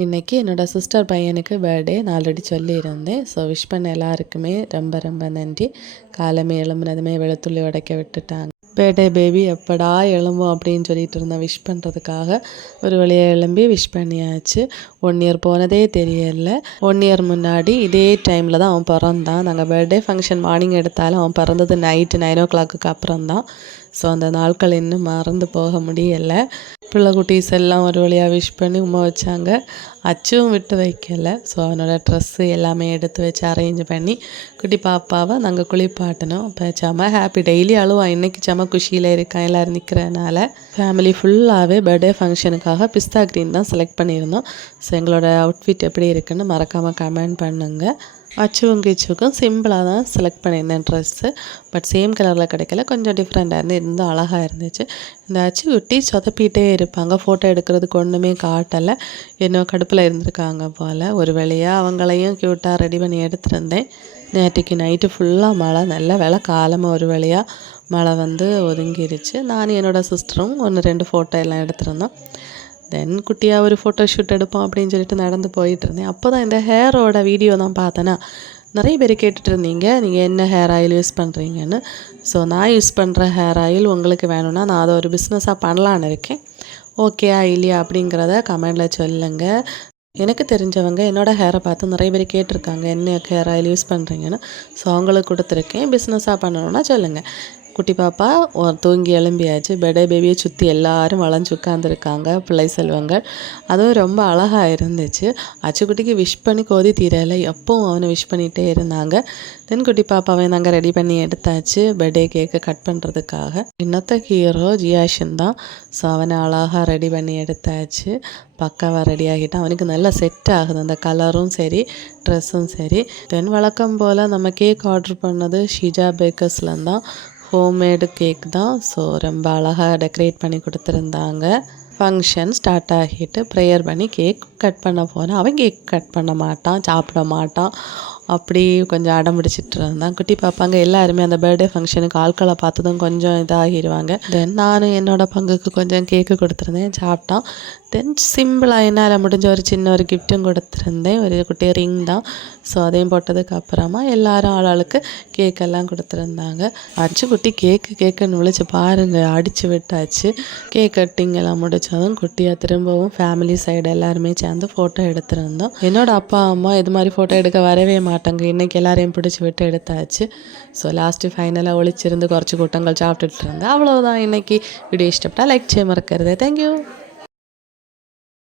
இன்றைக்கி என்னோடய சிஸ்டர் பையனுக்கு பர்த்டே நான் ஆல்ரெடி சொல்லியிருந்தேன். ஸோ விஷ் பண்ண எல்லாருக்குமே ரொம்ப ரொம்ப நன்றி. காலமே எழும்புனதுமே வெளுத்துள்ளி உடைக்க விட்டுட்டாங்க. பர்த்டே பேபி எப்படா எழும்பும் அப்படின்னு சொல்லிட்டு இருந்தேன் விஷ் பண்ணுறதுக்காக. ஒரு வழியாக எழும்பி விஷ் பண்ணியாச்சு. 1 இயர் போனதே தெரியலை. 1 இயர் முன்னாடி இதே டைமில் தான் அவன் பிறந்தான். நாங்கள் பர்த்டே ஃபங்க்ஷன் மார்னிங் எடுத்தாலும் அவன் பிறந்தது நைட்டு 9 o'clock அப்புறம் தான். ஸோ அந்த நாட்கள் இன்னும் மறந்து போக முடியலை. பிள்ளை குட்டீஸ் எல்லாம் ஒரு வழியாக விஷ் பண்ணி உம்மை வச்சாங்க. அச்சுவும் விட்டு வைக்கலை. ஸோ அவனோட ட்ரெஸ்ஸு எல்லாமே எடுத்து வச்சு அரேஞ்ச் பண்ணி குட்டி பாப்பாவை நாங்கள் குளிப்பாட்டினோம். இப்போ செம ஹாப்பி, டெய்லி அழுவான். இன்றைக்கி செம குஷியில் இருக்கான் எல்லோரும் நிற்கிறனால. ஃபேமிலி ஃபுல்லாகவே பர்த்டே ஃபங்க்ஷனுக்காக பிஸ்தா க்ரீன் தான் செலக்ட் பண்ணியிருந்தோம். ஸோ எங்களோட அவுட்ஃபிட் எப்படி இருக்குன்னு மறக்காமல் கமெண்ட் பண்ணுங்கள். அச்சுவும் கிச்சுக்கும் சிம்பிளாக தான் செலக்ட் பண்ணியிருந்தேன் ட்ரெஸ்ஸு. பட் சேம் கலரில் கிடைக்கல, கொஞ்சம் டிஃப்ரெண்ட்டாக இருந்தும் அழகாக இருந்துச்சு. இந்த அச்சு குட்டி சொதப்பிகிட்டே இருப்பாங்க. ஃபோட்டோ எடுக்கிறதுக்கு ஒன்றுமே காட்டலை. இன்னும் கடுப்பில் இருந்திருக்காங்க போல். ஒரு வழியாக அவங்களையும் க்யூட்டாக ரெடி பண்ணி எடுத்திருந்தேன். நேற்றுக்கு நைட்டு ஃபுல்லாக மழை, நல்ல வேளை காலமாக ஒரு வழியாக மழை வந்து ஒதுங்கிருச்சு. நானும் என்னோடய சிஸ்டரும் 1-2 ஃபோட்டோ எல்லாம் எடுத்திருந்தோம். தென் குட்டியாக ஒரு ஃபோட்டோ ஷூட் எடுப்போம் அப்படின்னு சொல்லிட்டு நடந்து போயிட்டுருந்தேன். அப்போ தான் இந்த ஹேரோட வீடியோ தான் பார்த்தேன்னா, நிறைய பேர் கேட்டுட்டு இருந்தீங்க நீங்கள் என்ன ஹேர் ஆயில் யூஸ் பண்ணுறீங்கன்னு. ஸோ நான் யூஸ் பண்ணுற ஹேர் ஆயில் உங்களுக்கு வேணும்னா நான் அதை ஒரு பிஸ்னஸாக பண்ணலான்னு இருக்கேன். ஓகேயா இல்லையா அப்படிங்கிறத கமெண்டில் சொல்லுங்கள். எனக்கு தெரிஞ்சவங்க என்னோடய ஹேரை பார்த்து நிறைய பேர் கேட்டிருக்காங்க என்ன ஹேர் ஆயில் யூஸ் பண்ணுறீங்கன்னு. ஸோ அவங்களுக்கு கொடுத்துருக்கேன். பிஸ்னஸாக பண்ணணுன்னா சொல்லுங்கள். குட்டி பாப்பா தூங்கி எழும்பியாச்சு. பர்த்டே பேபியை சுற்றி எல்லாரும் வளைஞ்சு உட்காந்துருக்காங்க பிள்ளை செல்வங்கள். அதுவும் ரொம்ப அழகாக இருந்துச்சு. அச்சுக்குட்டிக்கு விஷ் பண்ணி கோதி தீரலை, எப்பவும் அவனை விஷ் பண்ணிகிட்டே இருந்தாங்க. தென் குட்டி பாப்பாவை நாங்கள் ரெடி பண்ணி எடுத்தாச்சு பர்த்டே கேக்கு கட் பண்ணுறதுக்காக. இன்னொத்த ஹீரோ ஜியாஷன் தான். ஸோ அவனை அழகாக ரெடி பண்ணி எடுத்தாச்சு. பக்காவாக ரெடி ஆகிட்டான். அவனுக்கு நல்லா செட் ஆகுது, அந்த கலரும் சரி ட்ரெஸ்ஸும் சரி. தென் வழக்கம் போல் நம்ம கேக் ஆர்டர் பண்ணது ஷிஜா பேக்கர்ஸ்லேருந்து தான். ஹோம்மேடு கேக் தான். ஸோ ரொம்ப அழகாக டெக்கரேட் பண்ணி கொடுத்துருந்தாங்க. ஃபங்க்ஷன் ஸ்டார்ட் ஆகிட்டு ப்ரேயர் பண்ணி கேக் கட் பண்ண போனேன். அவன் கேக் கட் பண்ண மாட்டான், சாப்பிட மாட்டான். அப்படி கொஞ்சம் அடம் பிடிச்சிட்டு இருந்தான். குட்டி பாப்பாங்க எல்லாருமே அந்த பர்த்டே ஃபங்க்ஷனுக்கு ஆட்களை பார்த்ததும் கொஞ்சம் இதாகிடுவாங்க. தென் நானும் என்னோடய பங்குக்கு கொஞ்சம் கேக்கு கொடுத்துருந்தேன், சாப்பிட்டான். தென் சிம்பிளாக என்னால் முடிஞ்ச ஒரு சின்ன ஒரு கிஃப்ட்டும் கொடுத்துருந்தேன். ஒரு குட்டி ரிங் தான். ஸோ அதையும் போட்டதுக்கு அப்புறமா எல்லாரும் ஆளாளுக்கு கேக்கெல்லாம் கொடுத்துருந்தாங்க. அடிச்சு குட்டி கேக்குன்னு விழிச்சு பாருங்கள், அடித்து விட்டாச்சு. கேக் கட்டிங் எல்லாம் முடித்ததும் குட்டியாக திரும்பவும் ஃபேமிலி சைடு எல்லாருமே சேர்ந்து ஃபோட்டோ எடுத்துருந்தோம். என்னோடய அப்பா அம்மா இது மாதிரி ஃபோட்டோ எடுக்க வரவே மாட்டாங்க. இன்றைக்கி எல்லாரையும் பிடிச்சி விட்டு எடுத்தாச்சு. ஸோ லாஸ்ட்டு ஃபைனலாக ஒழிச்சிருந்து குறைச்சி கூட்டங்கள் சாப்பிட்டுட்டு இருந்தேன். அவ்வளோதான். இன்றைக்கி வீடியோ இஷ்டப்பட்டா லைக் செய்ய மறக்கிறது. தேங்க்யூ.